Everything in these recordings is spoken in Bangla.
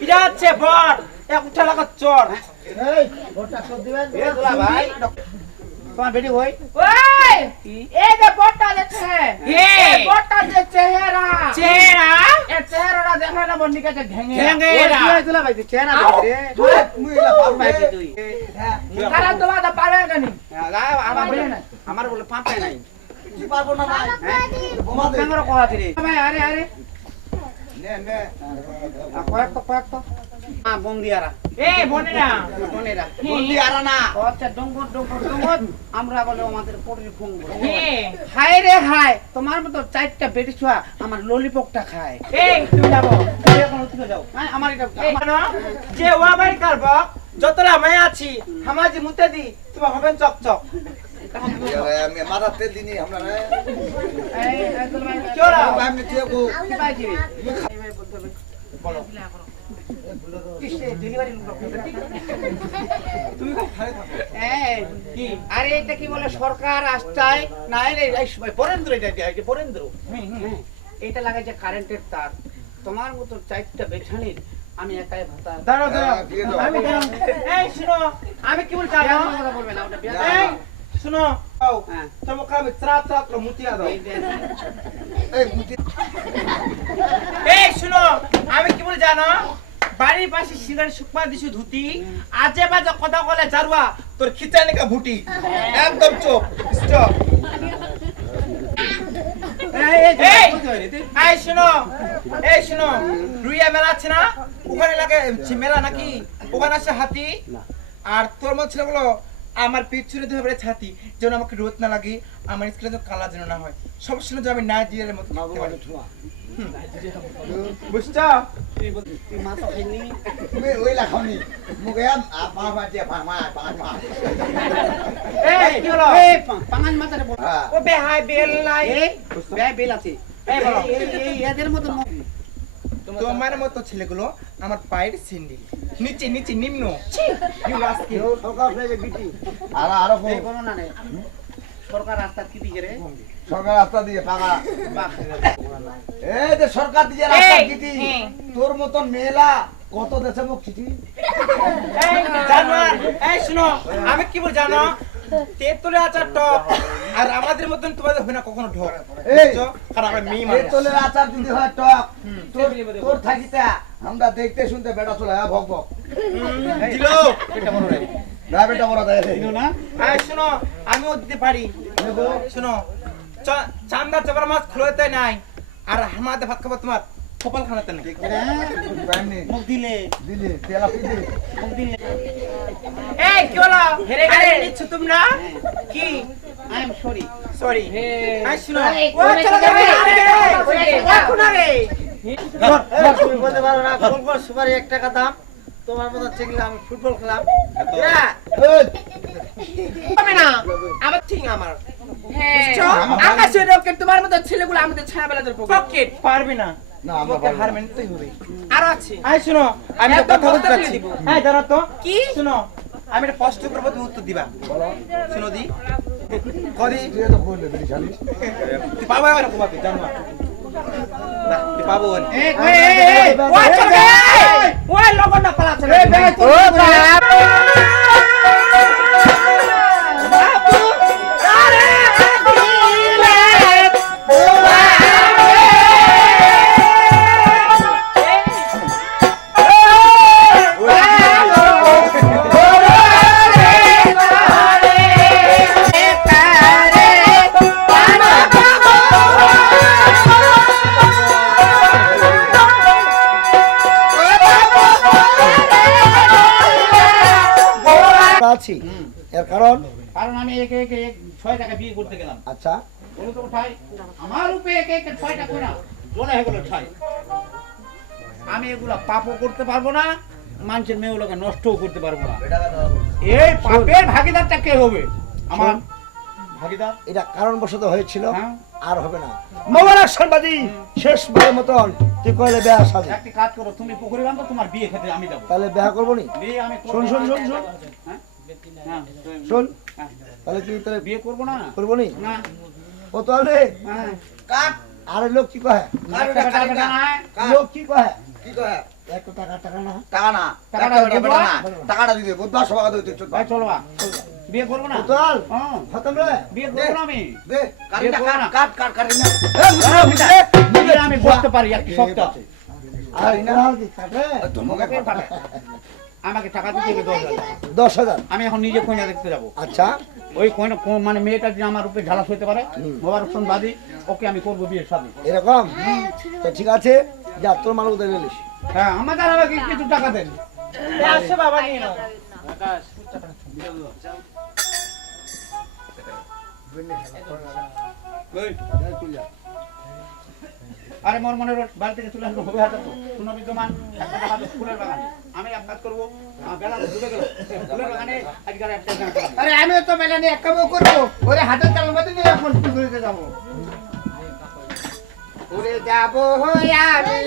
এটা হচ্ছে বর এক উঠা লাগা চর। এই ভোটটা সব দিবেন এ দুলা ভাই, তোমার বেটি হই? ওই এই যে বটটা দেখছে এ। এই যে চেহারা। চেহারা? এই চেহারাটা দেখে না বন্ধি কাছে ঘেঙে। ওই কি হয় দুলা ভাই, চেহারা দেখি। রে। তুই মুইলা তোর ভাই তুই? হ্যাঁ তারা তোমার পারে কেন? হ্যাঁ, আমার বলে- আমার বলে পাঁপে নাই। কি পারব না ভাই। হ্যাঁ? বোমা দে কথা দিলি? আরে আরে। নে নে। আ, কয়েক তো কয়েক তো। হ্যাঁ বন্দিয়ারা। এ বোনেরা। বোনেরা। বন্দি না। আচ্ছা ডঙ্গর ডঙ্গর ডঙ্গর। আমরা বলে আমাদের পটির ফোন এ রে হাই তোমার মতো চারটা বেটি ছুয়া আমার ললিপপটা খায়। এই তুমি যাব এখন উঠে যাও। হ্যাঁ, আমার এটা যে ওয়া বাড়ি আছি হামাজি মুতে দি তুমি হবেন চক তুমি তেল দিনি আমরা আরে এটা কি বলে সরকার আসছায় না বরেন্দ্র এটা এটা এটা বরেন্দ্র এটা লাগাইছে কারেন্টের তার তোমার মতো চারটা বেছানির আমি একাই ভাতা দাঁড়াও দাঁড়াও। আমি এই শুনো আমি কি বলছি কথা বলবে না ওটা শুনো হ্যাঁ। মুখে আমি ত্রা ত্রা করে মুতিয়া দাও এই মুতি এই শুনো আমি কি বলি জানো? বাড়ির পাশে সিগারেট শুকমা দিছু ধুতি আজে বাজে কথা বলে জারুয়া তোর খিচানি কা ভুটি? একদম চুপ স্টপ। এই, শুনো এই শুনো রুইয়া মেলা আছে না? ওখানে লাগে মেলা নাকি? ওখানে আছে হাতি? আর তোর মত ছিল বলো আমার পিঠ ছুড়ে ধরে বেড়ে ছাতি যেন আমাকে রোদ না লাগে আমার স্কুলে তো কালা যেন না হয়। সব ছিল যে আমি না। জিয়ারের মতো বুঝছ। তোমার মতো ছেলেগুলো আমার পায়ের সিন্ডিল। নিচে নিচে নিম্ন. সরকার আর আরও এই কোনো না নে। সরকার রাস্তা কি দিকে রে সরকার রাস্তা দিয়ে পাকা এই যে সরকার দিয়ে রাস্তা এই। তোর মতন মেলা কত দেশে মুখ চিঠি এই এই শুনো আমি কি বল জানো তেতুলে আচার টক। আর আমাদের মতন তোমাদের হয় না কখনো ঢক? কারণ আমরা মেয়ে মানুষ। তোলের আচার যদি হয় টক তোর তোর থাকিতে আমরা দেখতে শুনতে বেটা চলে হ্যাঁ ভক ভক। দিল। এটা বড় রে। না বেটা বড় দেয় না? এই শুনো আমিও দিতে পারি। শুনো চান্দা চাবার মাছ খুলতে নাই। আর আমাদের ভাত খাবার তোমার। কপাল খানাতে মুখ দিলে। দিলি তেলা পিদি মুখ দিলে। এই কি হলো? হেরে গেলে। নিচ্ছ তোমরা? কি? I am sorry. সরি। এই শুনো। ও চলো যাবে যাবে, আরে তুমি বলতে পারো না ফুটবল সুপারি এক টাকা দাম। তোমার মতো আমি ফুটবল খেলাম। হবে না। আবার ঠিক আমার। হ্যাঁ আকাশের রকেট তোমার মতো ছেলেগুলো আমাদের ছায়াবেলা তোর পকেট। পারবে না। না আমরা তোমাকে পারব হার না। মানতেই হবে আরও আছে আই শুনো আমি একটা একদম কথা বলতে কথা চাচ্ছি বলে দিব। হ্যাঁ জানো তো কি? শুনো আমি একটা প্রশ্ন করব তুমি উত্তর দিবা শুনো দি কদি পাবো এবার কমাতে জানো পাবো হুম। এর কারণ? কারণ আমি একে একে ছয় টাকা বিয়ে করতে গেলাম। আচ্ছা। বলো তো ঠাই আমার রূপে একে একে ছয় টাকা না জোনে হয়ে গেল ঠাই আমি এগুলা পাপও করতে পারব না মানুষের মেয়েগুলোকে নষ্টও করতে পারব না। এই পাপের ভাগিদারটা কে হবে? আমার ভাগিদার? এটা কারণবশত হয়েছিল হ্যাঁ। আর হবে না। মোবারক সাংবাদিক শেষবারের মতন। তুই কইলে বেহা সাজি। একটি কাজ করো তুমি পুকুরে বান্ধো তোমার বিয়ে খেতে আমি যাব। তাহলে বেহা করব নি? বিয়ে শোন, শোন। শোন, শোন। হ্যাঁ? শোন। হ্যাঁ। তাহলে তুই তাহলে বিয়ে করব না? করব নি? ও তাহলে হ্যাঁ। আরে লোক কি নাই। লোক কি কয় কি কয় এত টাকা টাকা না। টাকা না। টাকাটা টাকাটা দিবো? বেটা না টাকাটা দিতে বুধবার সভা দিতে চলো বিয়ে করব না? উতল খতম রে। বিয়ে করব না আমি? দে কাটি বিয়ে না করব না। কাট কাট কাট না আমি করতে পারি একটি শক্ত। আছে আর কোরাল কি কাটে? তোমাকে। আমাকে টাকা দিতে হবে দশ হাজার। দশ হাজার? আমি এখন নিজে কইনা দেখতে যাব। আচ্ছা। ওই কইনা মানে মেয়েটা যদি আমার উপরে ঝালাস হইতে পারে অপশন বাদী ওকে আমি করব বিয়ে শাদী এরকম? তো ঠিক আছে যা তোর মাল উদয় গেলিস হ্যাঁ আমাদের আমাকে কিছু টাকা দেন। আসো বাবা নিয়ে নাও। আরে মোর মনে রোড বাড়ি থেকে চলে আসব হবে হাতে শুনো বিদ্যমান একটা টাকা দিয়ে ফুলের বাগান। আমি এক কাজ করব বেলা ডুবে গেল। ফুলের বাগানে আজকে আর আমি তো মেলা নিয়ে এক কামও করব ওরে হাতের তাল মধ্যে নিয়ে এখন যাব। ওরে যাব হই আমি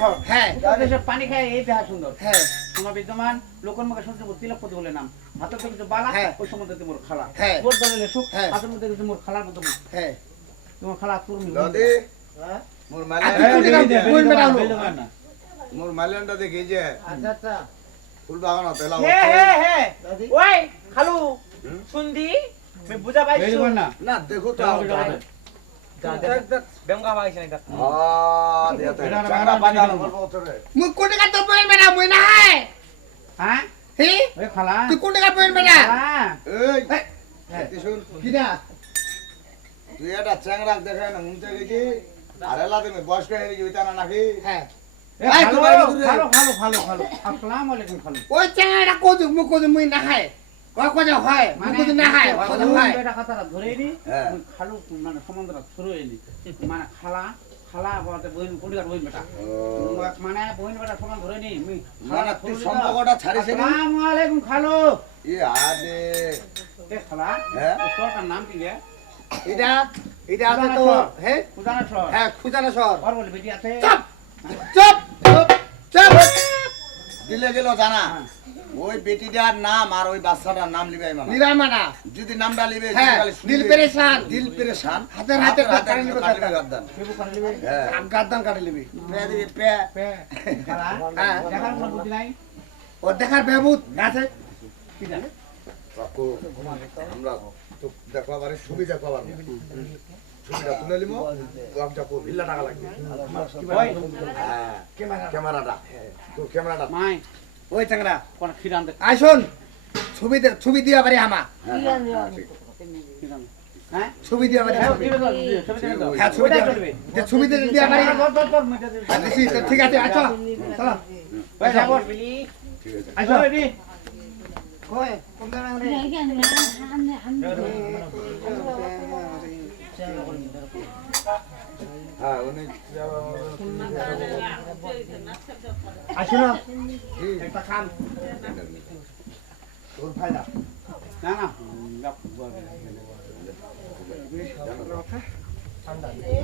ঘর হ্যাঁ। পানি খায় এই দেহা সুন্দর। হ্যাঁ। তোমার বিদ্যমান লোকের মুখে শুনতে তিলকপতি বলে নাম। হাতের থেকে বালা হ্যাঁ। ওই সম্বন্ধে তোমার খালা। হ্যাঁ। বোধ ধরে হ্যাঁ। হাতের মধ্যে কিন্তু মোর খালার মতো হ্যাঁ। তোমার খালা দাদি মোর আচ্ছা, মালিয়ান তুমি দেখাও, বই মেটানো। মোর মালিয়ানটা দেখি যে। আচ্ছা আচ্ছা। ফুল বাগান তেলা হে হে হে। ওই খালু শুনদি আমি বুঝা পাইছো? না। দেখো তো। মুই কোন টাকা তো বই মেটা মুই না হয়। হি এ, খালো, ওই চেঙ্গাটা কোজ মুই কোজ মুই না হয় ওই কোজ হয় মুই না হয় ওই কোজ হয়। বেটা কথাটা ধরে নি হ্যাঁ। খালু মানে সমুদ্র মানে খালা খালা বলতে বইন কোটিকার বইন বেটা। মানে বইন বেটা সমান ধরে নি মুই মানে তুই সম্পর্কটা ছাড়িস নি? আসসালামু আলাইকুম খালু। ই আদে এ খালা হ্যাঁ? নাম কি রে এটা এটা আছে তো হ্যাঁ? উদানা শহর। হ্যাঁ খুজানা শহর। আর বলে বেটি আছে। চুপ চুপ! চুপ! দিলে গেল জানা। ওই বেটিটার নাম আর ওই বাচ্চাটার নাম লিবে মামা। নিরামানা যদি নামটা লিবে হ্যাঁ। দিল পেরেশান। দিল পেরেশান। হাতের হাতে কাটারি নিবে কাটারি গাদ্দান। হ্যাঁ। গাদ্দান কাটে নিবি পে দিবি, পে। পে। হ্যাঁ। দেখার কোনো বুদ্ধি নাই? ও দেখার বেবুত আছে? কি জানে? আমরা তো দেখবা পারি, ছবি হ্যাঁ, ছবি দিয়া পারি আমা হ্যাঁ, হ্যাঁ, হ্যাঁ ছবি দিয়া পারি হ্যাঁ, ছবি। ছবি। হ্যাঁ দিয়া পারি। হ্যাঁ, ঠিক আছে আচ্ছা ঠিক আছে। আসুন একটা খান। তোর ফায়দা। না, না, যাও,